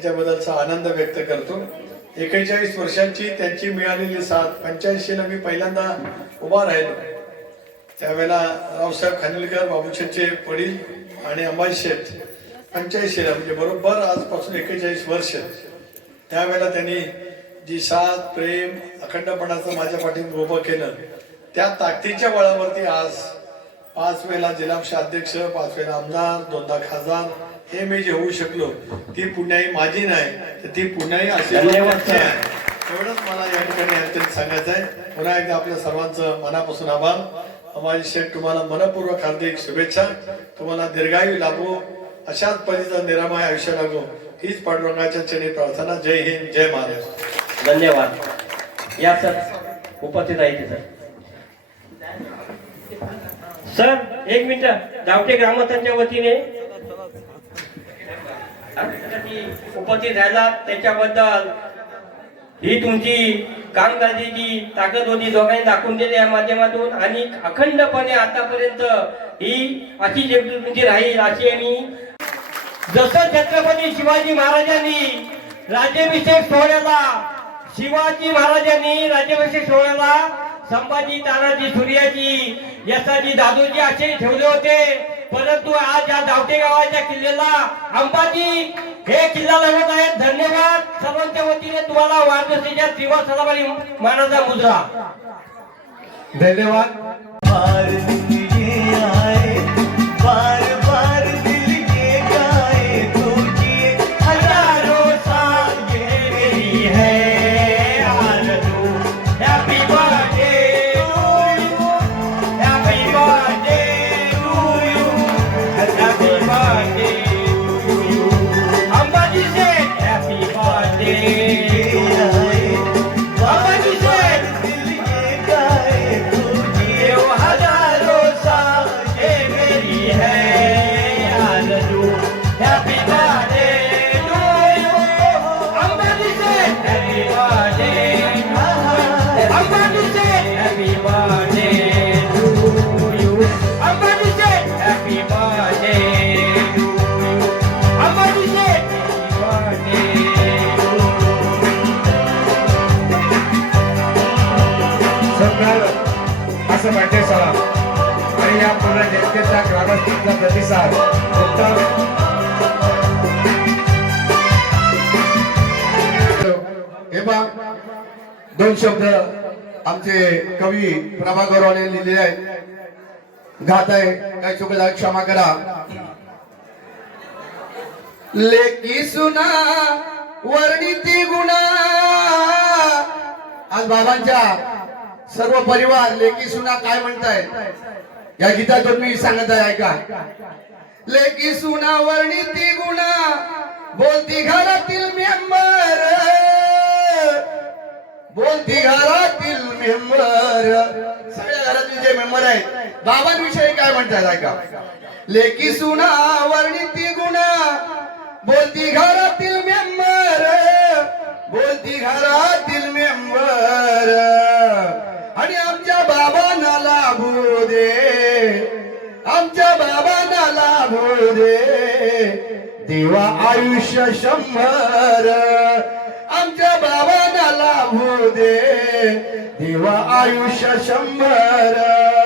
त्याच्याबद्दलचा आनंद व्यक्त करतो. एकेचाळीस वर्षांची त्यांची मिळालेली साथ पंच्याऐंशीला मी पहिल्यांदा उभा राहिलो. त्यावेळेला रावसाहेब खानिलकर बाबूशेठचे वडील आणि अंबाई शेठ पंच्याऐंशीला म्हणजे बरोबर आजपासून एकेचाळीस वर्ष. त्यावेळेला त्यांनी जी साथ प्रेम अखंडपणाचं माझ्या पाठीत उभं केलं त्या ताकदीच्या बळावरती आज पाच वेळेला जिल्हापरिषद अध्यक्ष पाच वेळेला आमदार दोनदा खासदार हे मी जे होऊ शकलो ती पुण्याई माझी नाही तर ती पुण्याई अशी. एवढंच मला या ठिकाणी अंतिम सांगायचं आहे पुन्हा एकदा आपल्या सर्वांचं मनापासून आभार. अमाजी शेठ तुम्हाला मनपूर्वक हार्दिक शुभेच्छा. तुम्हाला दीर्घायू लाभो. अशाच पद्धतीचं निरामय आयुष्य लागो. हीच पांडुरंगाच्या चरणी प्रार्थना. जय हिंद जय महाराष्ट्र. धन्यवाद. या सर. उपस्थित आहे सर. सर एक मिनिट. दावटे ग्रामस्थांच्या वतीने उपस्थित राहिला. त्याच्याबद्दल ही तुमची काम करण्याची ताकद होती. दोघांनी दाखवून दिली या माध्यमातून. आणि अखंडपणे आतापर्यंत ही अशी जेवढी तुमची राहील अशी आम्ही जसं छत्रपती शिवाजी महाराजांनी राज्याभिषेक सोहळ्याला शिवाजी महाराजांनी राज्याभिषेक सोहळ्याला संभाजी तानाजी सूर्याजी यसाजी दादोजी असे ठेवले होते. परंतु आज या दावटे गावाच्या किल्ल्याला अंबाजी हे किल्ला लढवत आहेत. धन्यवाद. सर्वांच्या वतीने तुम्हाला वाढदिवसाच्या त्रिवार सलामानी मानाचा मुद्रा धन्यवाद. असं म्हणते सलाम आणि या पूर्ण जनतेचा ग्रामस्थांचा प्रतिसाद. हे पहा दोन शब्द आमचे कवी प्रभागौरवाने लिहिले आहेत. घात आहे काय चुकला क्षमा करा. लेकी सुना वर्णिती गुणा. आज बाबांच्या सर्व परिवार लेकी सुना काय म्हणताय? या गीतातून मी सांगत आहे ऐका. लेकी सुना वर्णिती गुणा बोलती घरातील मेंबर. बोलती घरातील मेंबर. सगळ्या मेंबर आहेत बाबांविषयी काय म्हणतात ऐका. लेकी सुना वर्णिती गुणा बोलती घरातील मेंबर. बोलती घरातील मेंबर. आणि आमच्या बाबांना लाभू दे. आमच्या बाबांना लाभू दे. देवा आयुष्य शंभर. आमच्या बाबांना लाभू दे. देवा आयुष्य शंभर.